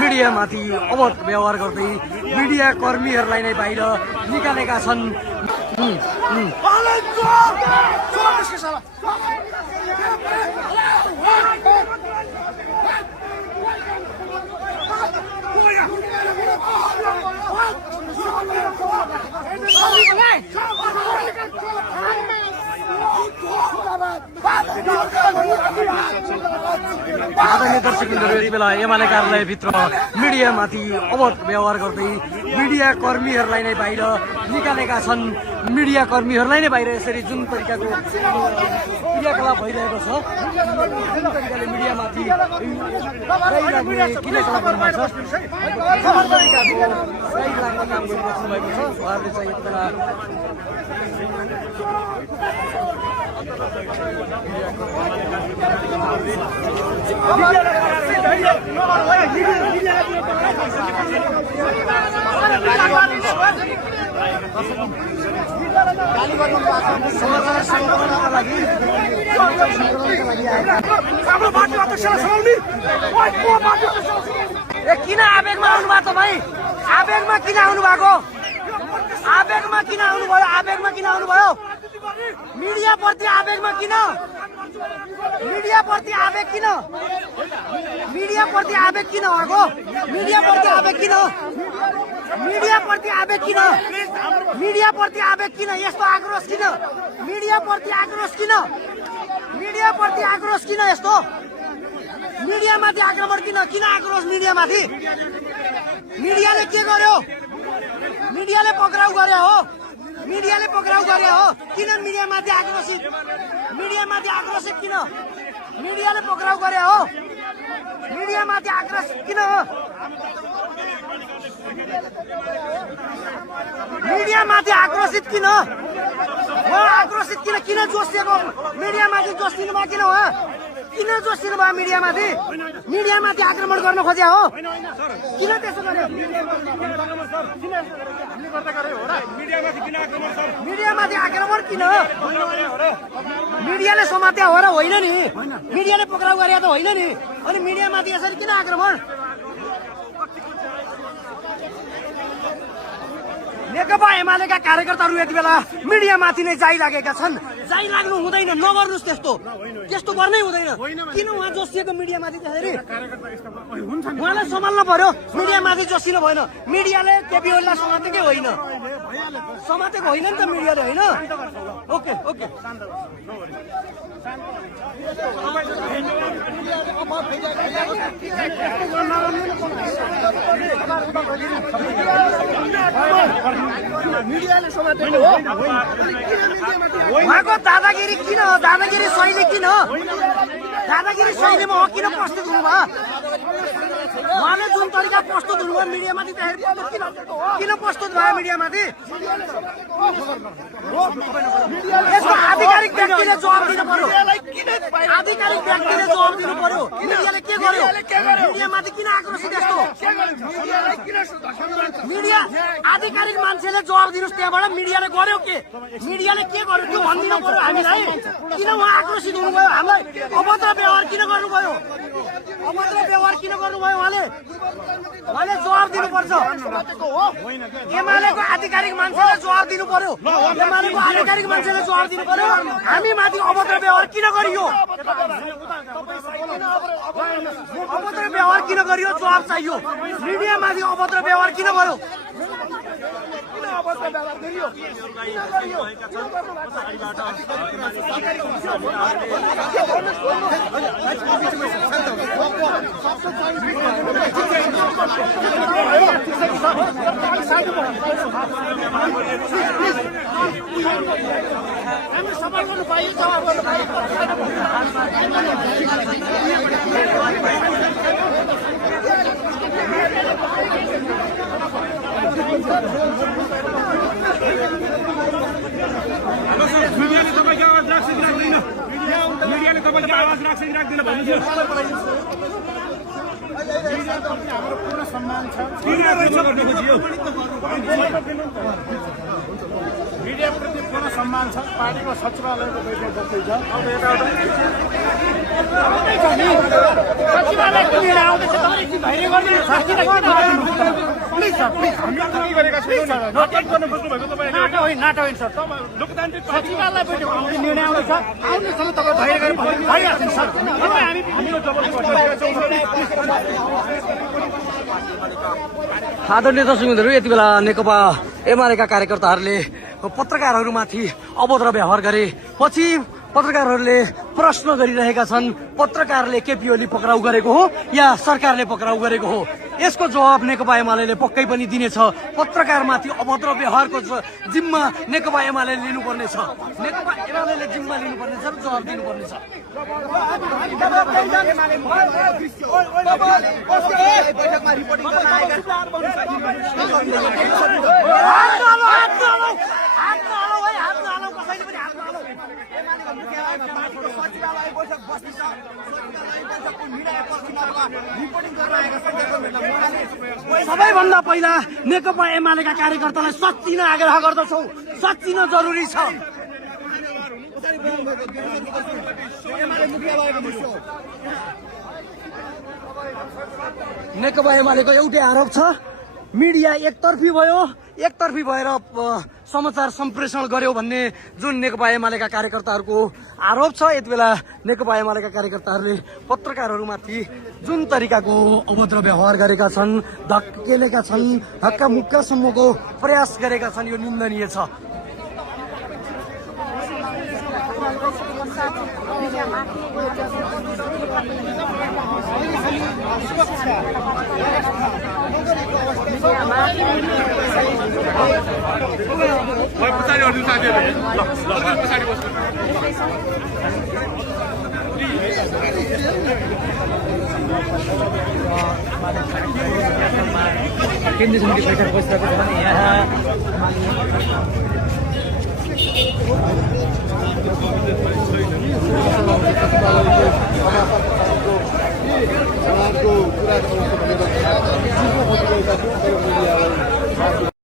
मिडियामाथि अभद्र व्यवहार गर्दै मिडिया कर्मीहरूलाई नै बाहिर निकालेका छन्। आदरणीय दर्शकवृन्द, यति बेला एमाले कार्यालयभित्र मिडियामाथि अभद्र व्यवहार गर्दै मिडिया कर्मीहरूलाई नै बाहिर निकालेका छन्। मिडिया कर्मीहरूलाई नै बाहिर यसरी जुन तरिकाको क्रियाकलाप भइरहेको छ, जुन तरिकाले मिडियामाथि क्रियाकलाप गर्नुभएको छ, जुन तरिकाको गाइड लाग्ने काम गरिराख्नु भएको छ, उहाँहरूले चाहिँ यति बेला किन आवेगमा आउनुभयो तपाईँ? आवेगमा किन आउनुभएको? आवेगमा किन आउनुभयो? आवेगमा किन आउनुभयो? मिडिया प्रति आवेगमा किन? मिडिया प्रति आवेग किन? मिडिया प्रति आवेग किन उहाँको? मिडिया प्रति आवेग किन? मिडिया प्रति आवेग किन? मिडिया प्रति आवेग किन? यस्तो आक्रोश किन? मिडिया प्रति आक्रोश किन? मिडिया प्रति आक्रोश किन? यस्तो मिडियामाथि आक्रमण किन? किन आक्रोश मिडियामाथि? मिडियाले के गर्यो? मिडियाले पक्राउ गरे हो? मिडियाले पक्राउ गरे हो? किन मिडियामाथि आक्रोशित? मिडियामाथि आक्रोशित किन? मिडियाले पक्राउ गरे हो? मिडियामाथि आक्रोशित किन हो? मिडियामाथि आक्रोशित किन? आक्रोशित किन? किन जोसिएको? मिडियामाथि जोसिनु भयो किन? हो किन जोसिनु भयो? मिडियामाथि मिडियामाथि आक्रमण गर्न खोजे हो? किन त्यसो गर्यो? मिडियामाथि आक्रमण किन? मिडियाले समात्या हो र होइन नि? मिडियाले पक्राउ गरे त होइन नि? अनि मिडियामाथि यसरी किन आक्रमण? नेकपा एमालेका कार्यकर्ताहरू यति बेला मिडियामाथि नै जाइ लागेका छन्। जाइ लाग्नु हुँदैन, नगर्नुहोस् त्यस्तो, त्यस्तो गर्नै हुँदैन। किन उहाँ जोसिएको मिडियामाथि? त्यसरी उहाँलाई सम्हाल्नु पर्यो। मिडियामाथि जोसिनु भएन। मिडियाले केपी ओलीलाई समातेकै होइन, समातेको होइन नि त मिडियाले, होइन? ओके ओके उहाँको दादागिरी किन हो? दादागिरी शैली किन हो? दादागिरी शैलीमा हो किन प्रस्तुत हुनुभयो? उहाँले जुन तरिका प्रस्तुत हुनुभयो मिडियामाथि, किन प्रस्तुत भयो मिडियामाथि? यसको आधिकारिक व्यक्तिले जवाब दिनु पर्यो। आधिकारिक व्यक्तिले जवाब दिनु पर्यो। मिडियाले के गर्यो? मिडियामाथि किन आक्रोशित यस्तो? मिडिया आधिकारिक मान्छेले जवाब दिनुहोस्। त्यहाँबाट मिडियाले गर्यो के? मिडियाले के गर्यो त्यो भनिदिनु पर्यो हामीलाई। किन उहाँ आक्रोशित हुनुभयो? हामीलाई अभद्र व्यवहार किन गर्नुभयो? अभद्र व्यवहार किन गर्नुभयो? उहाँले जवाब दिनुपर्छ। एमालेको आधिकारिक मान्छेले जवाब दिनु पर्यो। एमालेको आधिकारिक मान्छेले जवाब दिनु पर्यो। हामी माथि अभद्र व्यवहार किन गरियो? अभद्र व्यवहार किन गरियो? जवाब चाहियो। मिडियामाथि अभद्र व्यवहार किन गर्यो? सवाल गर्नु पाइयो, जवाब गर्नु पाइयो। मिडियाले तपाईँको आवाज राख्छ कि राख्दैन? मिडियाले तपाईँको आवाज राख्छ कि राख्दैन भन्नुहोस्। हाम्रो पूर्ण सम्मान छ। मिडियाप्रति पूर्ण सम्मान छ। पार्टीको सचिवालयको बैठक बस्दैछ। सचिवालयको निर्णय आउँदैछ तपाईले के भइरे गर्ने शास्तिलाई किन प्लिज सर प्लिज हामी गरेका छौँ नोटिस गर्न खोज्नु भएको तपाईँ नाटो होइन सर लोकतान्त्रिक सचिवालय बैठक आउने निर्णय आउँदैछ आउनेसम्म तपाईँ भइरे गरे भइहाल्छ नि सर हामीलाई जबरजस्ती गरिरहेका छौँ आदरणीय दर्शकबिन्दुहरू यति बेला नेकपा एमालेका कार्यकर्ताहरूले पत्रकारहरूमाथि अभद्र व्यवहार गरे पछि पत्रकारहरूले प्रश्न गरिरहेका छन् पत्रकारले केपी ओली पक्राउ गरेको हो या सरकारले पक्राउ गरेको हो यसको जवाब नेकपा एमाले पक्कै पनि दिनेछ पत्रकारमाथि अभद्र व्यवहारको जिम्मा नेकपा एमाले लिनुपर्नेछ नेकपा एमाले जिम्मा लिनुपर्नेछ र जवाब दिनुपर्नेछ सबैभन्दा पहिला नेकपा एमालेका कार्यकर्तालाई सच्चिन आग्रह गर्दछौ सच्चिन जरुरी छ नेकपा एमालेको एउटै आरोप छ मिडिया एकतर्फी भएर समाचार सम्प्रेषण गर्यो भन्ने जुन नेकपा एमालेका कार्यकर्ताहरूको आरोप छ यति बेला नेकपा एमालेका कार्यकर्ताहरूले पत्रकारहरूमाथि जुन तरिकाको अभद्र व्यवहार गरेका छन् धक्केलेका छन् हक्का मुक्कासम्मको प्रयास गरेका छन् यो निन्दनीय छ पछाडि अर्जुन साथीहरू पछाडि बस्नु केन्द्रीय समिति बैठक बसिरहेको छ भने यहाँ को कुरा